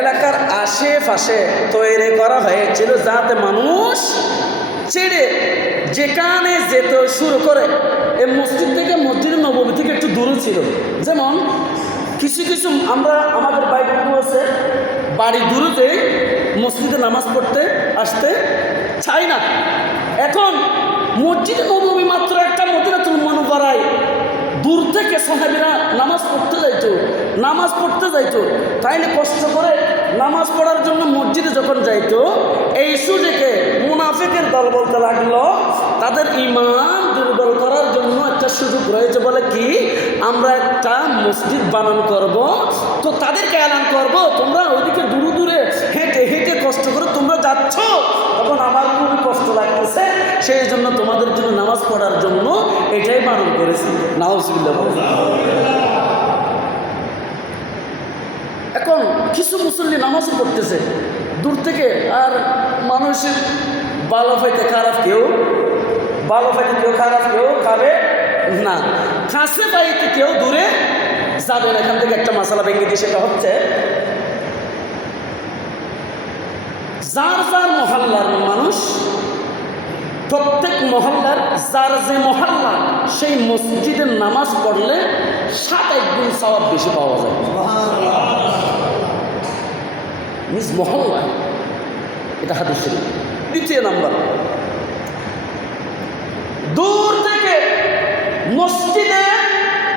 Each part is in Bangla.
এলাকার আশেপাশে তৈরি করা হয়েছিল যাতে মানুষ ছেড়ে যেখানে যেতে শুরু করে। এই মসজিদ থেকে মসজিদে নববী থেকে একটু দূরে ছিল। যেমন কিছু কিছু আমরা আমাদের বাইকগুলো আছে বাড়ি দূরতে মসজিদে নামাজ পড়তে আসতে চাই না। এখন মসজিদে নববী মাত্র একটা মদিনাতুল মুনাওয়ারায় দূর থেকে সাহাবীরা নামাজ পড়তে যাইতো। তাইলে কষ্ট করে নামাজ পড়ার জন্য মসজিদে যখন যাইতো, এই সুযোগে মুনাফিকের দল বলতে লাগলো তাদের ঈমান দুর্বল করার জন্য একটা সুযোগ রয়েছে। বলে কি, আমরা একটা মসজিদ বানান করব, তো তাদেরকে এলান করব তোমরা ওইদিকে দূরে দূরে হেঁটে হেঁটে কষ্ট করে তোমরা যাচ্ছ, তখন আমার খুবই কষ্ট লাগতেছে, সেই জন্য তোমাদের জন্য নামাজ পড়ার জন্য এটাই বানান করেছি। নাউজুবিল্লাহ। এখন কিছু মুসল্লি নামাজও পড়তেছে দূর থেকে, আর মানুষের ভালো পাইতে খারাপ কেউ খাবে না, কাছে পাইতে কেউ দূরে যাবে না। এখান থেকে একটা মশলা ভেঙে দিয়ে, সেটা হচ্ছে যার যার মহল্লার মানুষ, প্রত্যেক মহল্লার যার যে মহল্লা, সেই মসজিদের নামাজ পড়লে 7 গুণ সওয়াব বেশি পাওয়া যায় নিজ মহল্লায়। এটা হাদিস শরীফ। দ্বিতীয় নাম্বার, দূর থেকে মসজিদে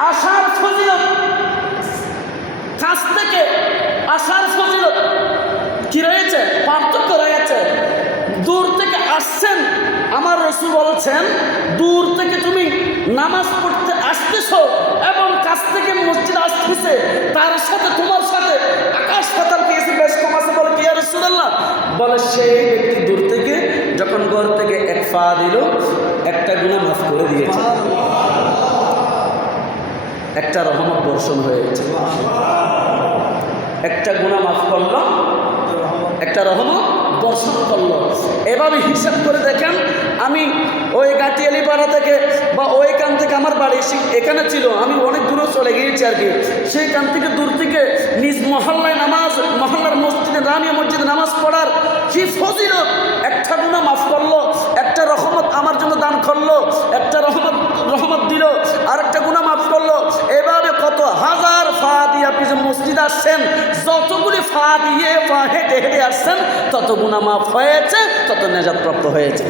আসার ফজিলত, কাছ থেকে আসার ফজিলত কি রয়েছে? পার্থক্য রয়েছে। দূর থেকে আসছেন, আমার রাসূল বলছেন দূর থেকে তুমি নামাজ পড়তে আসতেছ এবং কাছ থেকে মসজিদ আসতেছে, তার সাথে তোমার সাথে আকাশ পাতাল পেয়েছে, বেশ কম আছে। বলে কি ইয়া রাসূলুল্লাহ? বলে সেই ব্যক্তি দূর থেকে যখন ঘর থেকে এক পা দিল, একটা গুনাহ মাফ করে দিয়েছে, একটা রহমত বর্ষণ হয়েছে। একটা গুনাহ মাফ করলো, একটা রহমত বর্ষণ করলো। এভাবে হিসাব করে দেখেন, আমি ওই গাটিয়ালিপাড়া থেকে বা ওইখান থেকে আমার বাড়ি এখানে ছিল, আমি অনেক দূরে চলে গিয়েছি আর কি। সেইখান থেকে দূর থেকে নিজ মহল্লায় মহল্লার মসজিদে রানিয়া মসজিদে নামাজ পড়ার কি ফজিলত! একটা গুনাহ মাফ করলো, একটা রহমত আমার জন্য দান করলো, একটা রহমত দিল, আর একটা গুনাহ মাফ করলো। এভাবে কত হাজার ফা দিয়ে আপনি যে মসজিদ আসছেন, যতগুলি ফা দিয়ে বা হেঁটে হেঁটে আসছেন, তত গুনাহ মাফ হয়েছে, তত নেজাত প্রাপ্ত হয়েছে।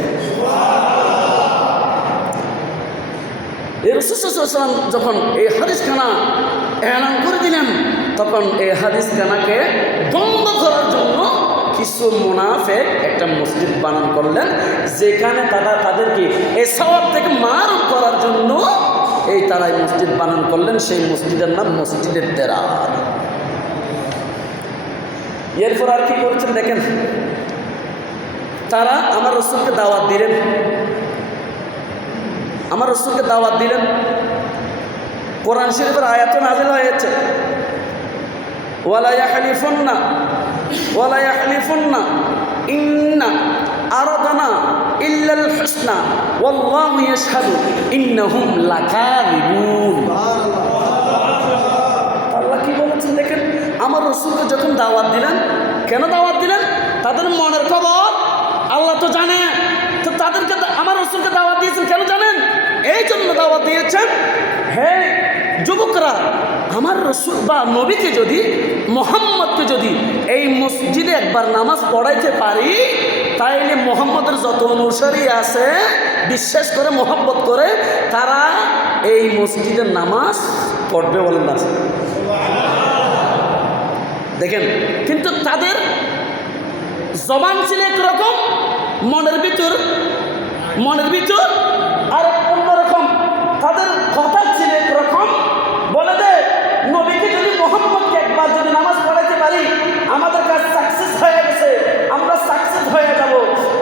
রাসূল সাল্লাল্লাহু আলাইহি ওয়াসাল্লাম যখন এই হাদিসখানা এলান করে দিলেন, তখন এই হাদিসখানাকে বন্ধ করার জন্য কিছু মুনাফিক একটা মসজিদ বানান করলেন, যেখানে তাদেরকে এই সওয়াব থেকে মারুফ করার জন্য তারাই মসজিদ বানান করলেন। সেই মসজিদের নাম মসজিদের দেরার। এরপর আর কি করছেন দেখেন, তারা আমার রাসূলকে দাওয়াত দিলেন। কোরআন শরীফের আয়াত নাযিল হয়েছে, ওয়ালা ইয়াহলিফুন্না ইন্না আরাদনা ইল্লাল হুসনা ওয়াল্লাহু ইয়াশহাদু ইন্নাহুম লাকাযিবুন। আল্লাহ কি বলেছেন দেখেন, আমার রাসূলকে যখন দাওয়াত দিলেন, কেন দাওয়াত দিলেন? তাদের মনের খবর আল্লাহ তো জানে, তো তাদেরকে আমার রাসূলকে দাওয়াত দিয়েছেন কেন জানেন? এই জন্য দাওয়াত দিয়েছেন, হে যুবকরা, আমার রাসূল বা নবীকে যদি, মুহাম্মদকে যদি এই মসজিদে একবার নামাজ পড়াইতে পারি, তাইলে মুহাম্মদের যত অনুসারী আছে, বিশ্বাস করে মহব্বত করে, তারা এই মসজিদের নামাজ পড়বে। বলেন না? দেখেন, কিন্তু তাদের জবান ছিল একরকম, মনের ভিতর আর অন্যরকম। তাদের কথা ছিল একরকম, বলে দে নবীকে যদি, মুহাম্মদকে একবার যদি নামাজ পড়াইতে পারি, আমাদের কাজ সাকসেস হয়ে গেছে, আমরা সাকসেস হয়ে যাব।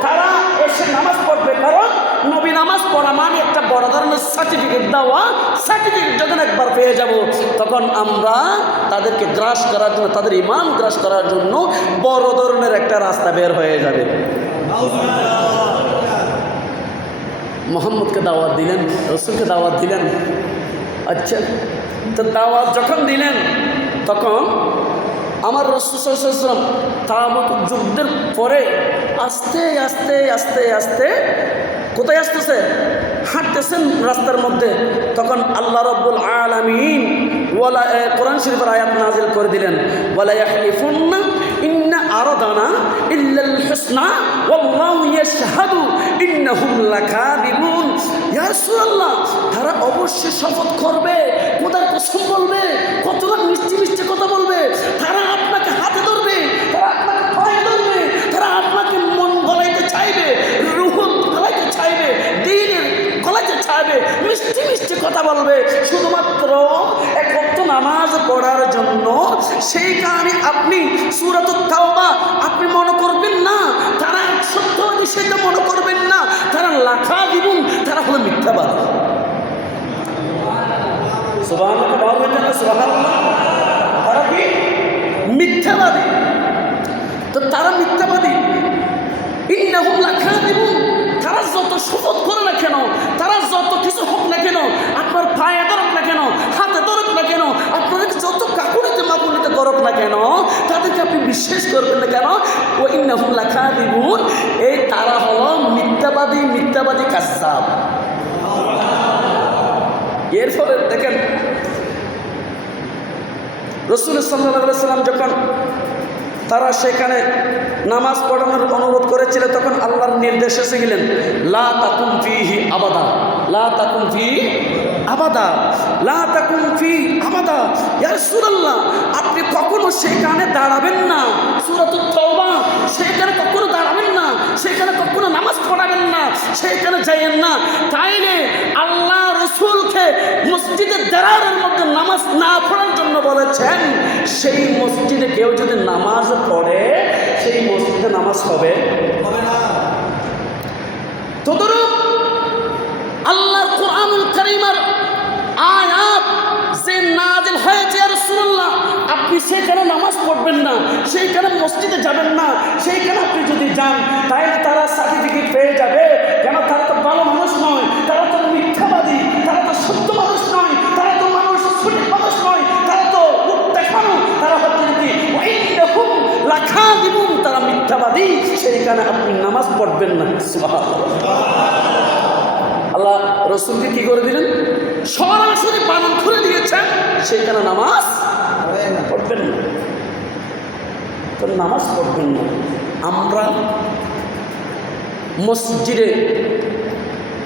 তারা এসে নামাজ পড়বে, কারণ নবী নামাজ পড়া মানে একটা বড় ধরনের সার্টিফিকেট দেওয়া। সার্টিফিকেট যখন একবার পেয়ে যাব, তখন আমরা তাদেরকে গ্রাস করার জন্য, তাদের ঈমান গ্রাস করার জন্য বড় ধরনের একটা রাস্তা বের হয়ে যাবে। মুহাম্মদকে দাওয়াত দিলেন, রাসূলকে দাওয়াত দিলেন। আচ্ছা, তো দাওয়াত যখন দিলেন, তখন আমার রাসূল সাল্লাল্লাহু আলাইহি ওয়াসাল্লাম তাবুক যুদ্ধের পরে আস্তে আস্তে আস্তে আস্তে কোথায় আসতেছে, হাঁটতেছেন রাস্তার মধ্যে। তখন আল্লাহ রাব্বুল আলামিন কোরআন শরীফের আয়াত নাযিল করে দিলেন, ওয়ালা ইয়াহলিফুন্না ইন্না আরাদানা ইল্লাল হুসনা ওয়াল্লাহু ইয়াশহাদু ইন্নাহুম লাকাযিবুন। ইয়া রাসূলুল্লাহ, তারা অবশ্যই শপথ করবে, খোদার কসম বলবে, কতটা মিষ্টি মিষ্টি কথা বলবে। তারা আপনাকে হাতে ধরবে, তারা আপনাকে পায়ে ধরবে, তারা আপনাকে মন গলাইতে চাইবে, রূহ গলাইতে চাইবে, দিল গলাইতে চাইবে, মিষ্টি মিষ্টি কথা বলবে, শুধুমাত্র এক ওয়াক্ত নামাজ পড়ার জন্য। সেই কারণে আপনি সূরাতুত তাওবা আপনি মনে করবেন না তারা সত্যবাদী, সেটা মনে করবেন না। তারা লাকাযিবুন, তারা হলো মিথ্যাবাদী। সুবহানাল্লাহ, বলবেন না সুবহানাল্লাহ? তারা কি মিথ্যাবাদী? তো তারা মিথ্যাবাদী। ইন্নাহুম লাকাযিবুন, তারা যত শপথ করে না কেন, তারা যত কিছু হোক না কেন, আপনার পায়ে ধরুক না কেন, হাতে ধরুক না কেন, আপনাদের যত কাকুরিতে মাকুরিতে করুক না কেন, তাদেরকে আপনি বিশ্বাস করবেন না কেন? ও ইন্নাহুম লাকাযিবুন, এই তারা হলো মিথ্যাবাদী, মিথ্যাবাদী কাজ্জাব। এর ফলে দেখেন রাসূল সাল্লাল্লাহু আলাইহি ওয়াসাল্লাম যখন তারা সেখানে নামাজ পড়ানোর অনুরোধ করেছিল, তখন আল্লাহর নির্দেশ এসে গেলেন, লা তাকুম ফীহি আবাদা, লা তাকুম ফীহি আবাদা, লা তাকুম ফীহি আবাদা। ইয়া রাসূলুল্লাহ, আপনি কখনো সেখানে দাঁড়াবেন না। সূরাতুত তাওবা, সেখানে কখনো দাঁড়াবেন না, সেখানে কখনো নামাজ পড়াবেন না, সেখানে যাইয়েন না। তাইলে আল্লাহ রাসূলকে মসজিদের দেরারের মধ্যে নামাজ না পড়ার জন্য বলেছেন। সেই মসজিদে কেউ যদি নামাজ পড়ে, সেই মসজিদে নামাজ হবে না। তদরূপ আল্লাহর কোরআনুল কারীমের আয়াত যে নাযিল হয়েছে, ইয়া রাসূলুল্লাহ, আপনি সেখানে নামাজ পড়বেন না, সেইখানে মসজিদে যাবেন না। সেইখানে আপনি যদি যান, তাহলে তারা সার্টিফিকেট পেয়ে যাবে। কেন? তারা তো ভালো মানুষ নয়, তারা তো মিথ্যাবাদী, তারা তো সত্য মানুষ নয়, তারা তো মানুষ সঠিক মানুষ নয়, তারা তো দেখানো, তারা হচ্ছে কি ওয়াইন্নাহুম লাকাযিবুন, তারা মিথ্যাবাদী। সেইখানে আপনি নামাজ পড়বেন না। সুবহানাল্লাহ। আল্লাহ রাসূলকে কি করে দিলেন? সরাসরি পালন করে দিয়েছেন, সেইখানে নামাজ পড়বেন না। তো নামাজ পড়বেন না। আমরা মসজিদে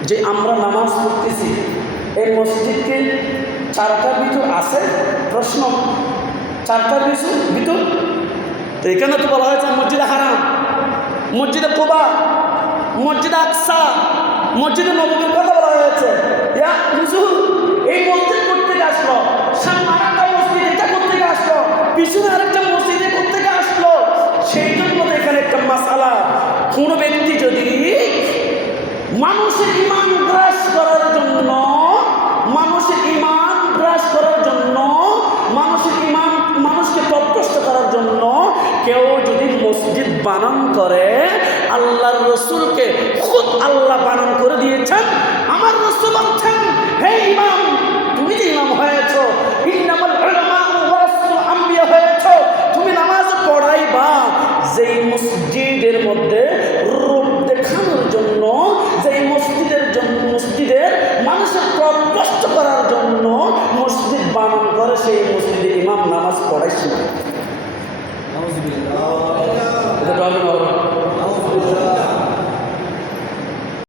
যে আমরা নামাজ পড়তেছি, এই মসজিদকে চারটার ভিতর আছে? প্রশ্ন, চারটার ভিতর? তো এখানে তো বলা হয়েছে মসজিদে হারাম, মসজিদে কুবা, মসজিদে আকসা, মসজিদে নববীর কথা বলা হয়েছে। ইয়া হুজুর, এই মসজিদ কোত্থেকে আসলো? সামনে আরেকটা মসজিদ, এটা কোত্থেকে আসলো? পিছনে আরেকটা মসজিদে কোত্থেকে আসলো? সেই জন্য এখানে একটা মাসালা, কোনো ব্যক্তি যদি মানুষের ঈমান গ্রাস করার জন্য, মানুষের ঈমান গ্রাস করার জন্য, মানুষের ঈমান মানুষকে পথভ্রষ্ট করার জন্য কেউ যদি মসজিদ বানান করে, আল্লাহর রাসূলকে খুদ আল্লাহ বানান করে দিয়েছেন। আমার রাসূল বলছেন, হে ইমাম, তুমি যে ইমাম হয়েছ,